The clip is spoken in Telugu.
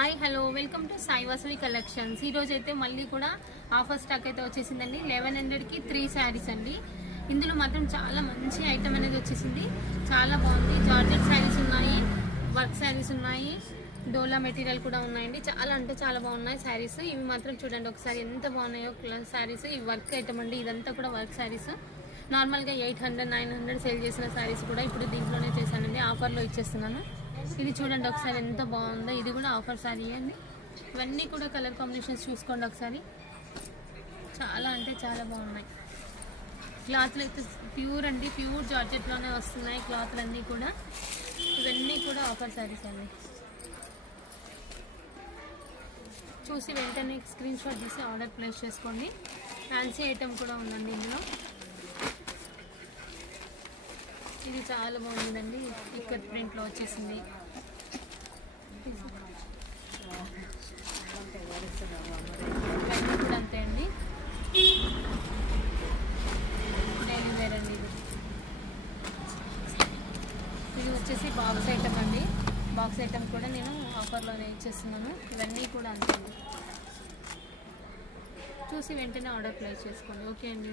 Hi hello welcome to Sai Vasavi collections. ఈరోజు అయితే మళ్ళీ కూడా ఆఫర్ స్టాక్ అయితే వచ్చేసిందండి. 1100కి 3 శారీస్ అండి. ఇందులో మాత్రం చాలా మంచి ఐటమ్ అనేది వచ్చేసింది. చాలా బాగుంది. జార్జెట్ శారీస్ ఉన్నాయి, వర్క్ శారీస్ ఉన్నాయి, డోలా మెటీరియల్ కూడా ఉన్నాయండి. చాలా అంటే చాలా బాగున్నాయి శారీస్. ఇవి మాత్రం చూడండి ఒకసారి ఎంత బాగున్నాయో శారీస్. ఇవి వర్క్ ఐటమ్ అండి. ఇదంతా కూడా వర్క్ శారీస్. నార్మల్గా 800, 900 సేల్ చేసిన శారీస్ కూడా ఇప్పుడు దీంట్లోనే చేశానండి. ఆఫర్లో ఇచ్చేస్తున్నాను. ఇది చూడండి ఒకసారి ఎంత బాగుందో. ఇది కూడా ఆఫర్ శారీ అండి. ఇవన్నీ కూడా కలర్ కాంబినేషన్స్ చూసుకోండి ఒకసారి. చాలా అంటే చాలా బాగున్నాయి. క్లాత్లు అయితే ప్యూర్ అండి, ప్యూర్ జార్జెట్లోనే వస్తున్నాయి క్లాత్లు అన్నీ కూడా. ఇవన్నీ కూడా ఆఫర్ శారీస్ అండి. చూసి వెంటనే స్క్రీన్ షాట్ తీసి ఆర్డర్ ప్లేస్ చేసుకోండి. ఫ్యాన్సీ ఐటమ్ కూడా ఉందండి ఇందులో. ఇది చాలా బాగుందండి. ఇక్కత్ ప్రింట్లో వచ్చేసింది. ఇవన్నీ కూడా అంతే అండి. డైలీ వేర్ అండి. ఇది వచ్చేసి బాక్స్ ఐటమ్ అండి. బాక్స్ ఐటమ్ కూడా నేను ఆఫర్లోనే ఇచ్చేస్తున్నాను. ఇవన్నీ కూడా అంతే అండి. చూసి వెంటనే ఆర్డర్ ప్లేస్ చేసుకోండి. ఓకే అండి.